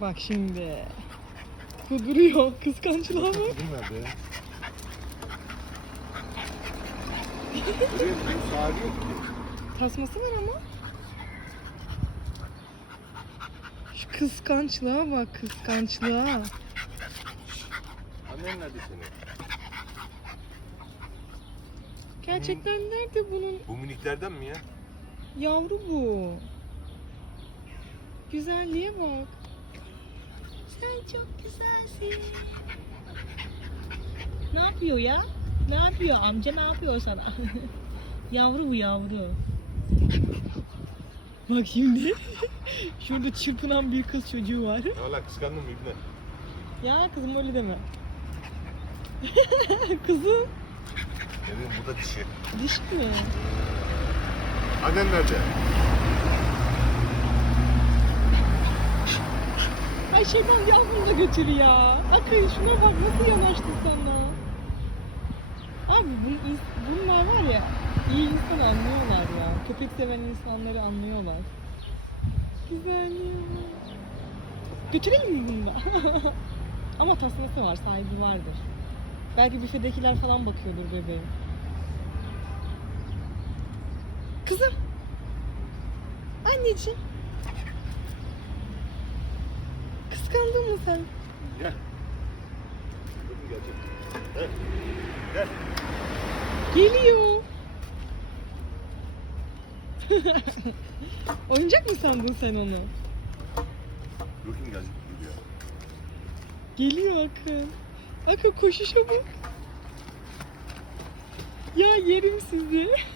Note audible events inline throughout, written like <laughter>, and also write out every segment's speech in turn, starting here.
Bak şimdi. Bu duruyor. Kıskançlığa bak. Nerede ya? Buraya bir sahibi yok ki. Tasması var ama. Şu kıskançlığa bak kıskançlığa. Annen nerede senin? Gerçekten nerede bunun Bu miniklerden mi ya? yavru bu? Güzelliğe bak. Sen çok güzelsin. Ne yapıyor ya? Ne yapıyor amca ne yapıyor sana? <laughs> yavru bu yavru. Bak şimdi. <laughs> Şurada çırpınan bir kız çocuğu var. Valla kıskandın mı İbne? Ya kızım öyle deme. <laughs> kızım Benim bu da dişi. diş mi? Annen nerede? Ay şeytan yavrum da götür ya. Akın şuna bak nasıl yanaştı sana. Abi bu, bunlar var ya iyi insan anlıyorlar ya. Köpek seven insanları anlıyorlar. Güzelliğe bak. Götürelim mi bunu da? <laughs> Ama tasması var, sahibi vardır. Belki büfedekiler falan bakıyordur bebeğe. Kızım. Anneciğim. Kıskandın mı sen? Gel. Geliyor. <laughs> Oyuncak mı sandın sen onu? Bakın gelecek. Geliyor. Geliyor Akın. Akın koşuşa bak. Ya yerim sizi. <laughs>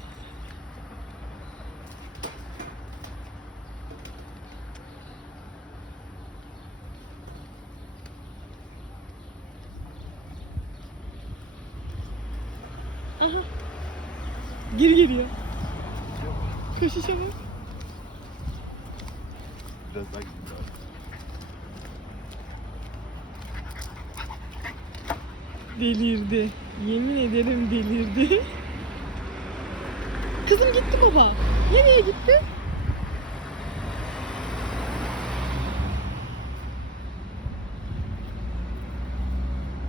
Aha. Geri geliyor. Koşuşa bak. Biraz daha abi. Delirdi. Yemin ederim delirdi. Kızım gitti baba. Nereye gitti?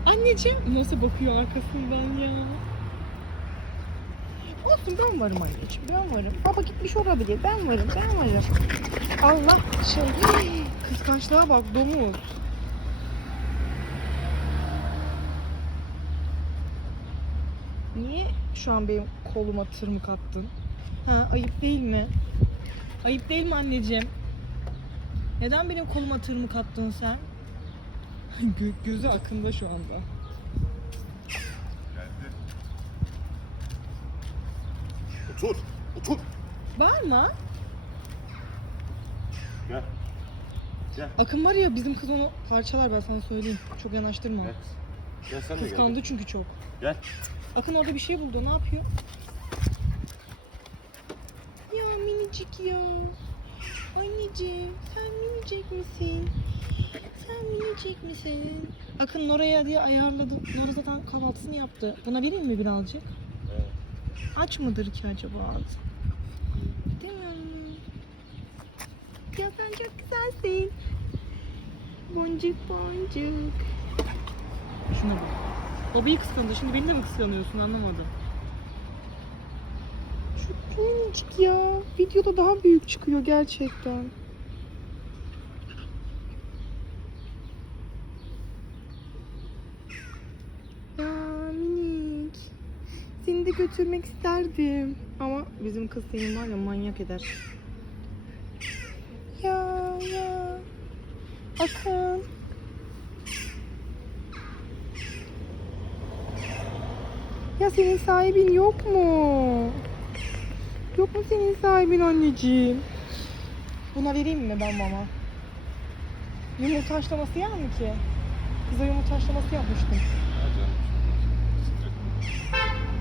Anneciğim nasıl bakıyor arkasından ya? Olsun ben varım anneciğim ben varım. Baba gitmiş olabilir ben varım ben varım. Allah şey <gasps> kıskançlığa bak domuz. Niye şu an benim koluma tırmık attın? Ha ayıp değil mi? Ayıp değil mi anneciğim? Neden benim koluma tırmık attın sen? Gö- gözü akında şu anda. Geldi. Otur. Otur. Bağırma. Gel. Gel. Akın var ya bizim kız onu parçalar ben sana söyleyeyim. Çok yanaştırma. Gel. Gel sen de gel. Kıskandı çünkü çok. Gel. Akın orada bir şey buldu. Ne yapıyor? Ya minicik ya. Anneciğim sen minicik misin? Sen minicik misin? Akın Nora'ya diye ayarladım. Nora zaten kahvaltısını yaptı. Buna vereyim mi birazcık? Aç mıdır ki acaba ağzı? Mi? Ya sen çok güzelsin. Boncuk boncuk. Şuna bak. Babayı kıskandı. Şimdi beni de mi kıskanıyorsun anlamadım. Şu minicik ya. Videoda daha büyük çıkıyor gerçekten. Ya minik. Seni de götürmek isterdim. Ama bizim kız senin var ya manyak eder. Ya ya. Akın. Ya senin sahibin yok mu? Yok mu senin sahibin anneciğim? Buna vereyim mi ben mama? Yumurta haşlaması yer mi ki? Kıza yumurta haşlaması yapmıştım.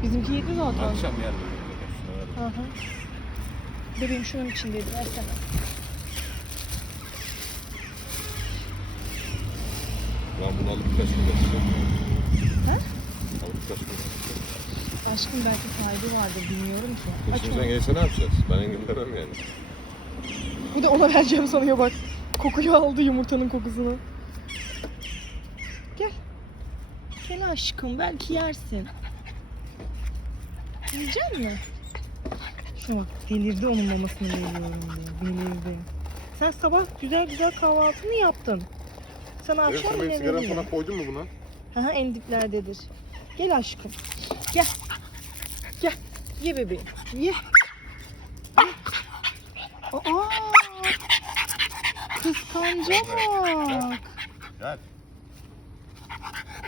Ha. Bizimki yedi zaten. Akşam yer böyle. Hı hı. Bebeğim şunun içindeydi versene. Ben bunu alıp kaç gün. He? Alıp kaç gün. Aşkım belki sahibi vardır bilmiyorum ki. Peşimizden onu. gelirse ne yapacağız? Ben engellemem yani. Bir de ona vereceğim sanıyor bak. kokuyu aldı yumurtanın kokusunu. Gel. Gel aşkım belki yersin. Yiyecek mi? Şuna bak delirdi onun mamasını veriyorum diye. Delirdi. Sen sabah güzel güzel kahvaltını yaptın. Sana Evet, akşam yine sigaram vereyim. falan koydun mu buna? Hı hı en diplerdedir. Gel aşkım. Gel. Gel. Ye bebeğim. Ye. Ye. Aa. Kıskanca bak. Gel.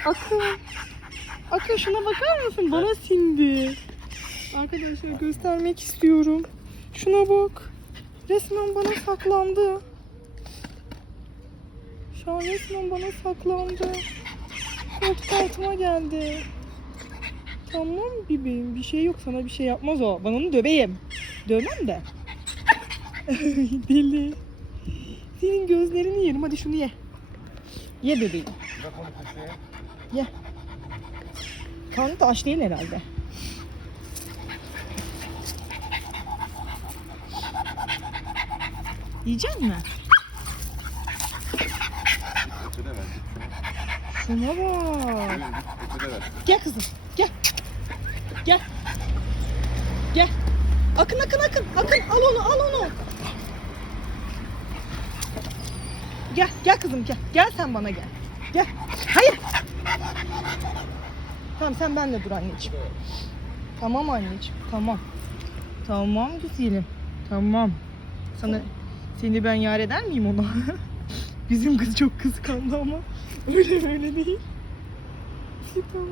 Akın. Akın şuna bakar mısın? Bana sindi. Arkadaşlar göstermek istiyorum. Şuna bak. Resmen bana saklandı. Şu an resmen bana saklandı. Koltuk altıma geldi. Tamam bebeğim bir şey yok sana bir şey yapmaz o. Ben onu döveyim. Dövmem de. <laughs> Deli. Senin gözlerini yerim hadi şunu ye. Ye bebeğim. Ye. Karnı da aç değil herhalde. Yiyecek mi? Şuna bak. Gel kızım. Gel. Gel. Gel. Akın akın akın. Akın al onu al onu. Gel gel kızım gel. Gel sen bana gel. Gel. Hayır. Tamam sen benle dur anneciğim. Tamam anneciğim. Tamam. Tamam güzelim. Tamam. Sana seni ben yar eder miyim ona? <laughs> Bizim kız çok kıskandı ama <laughs> öyle öyle değil. tamam.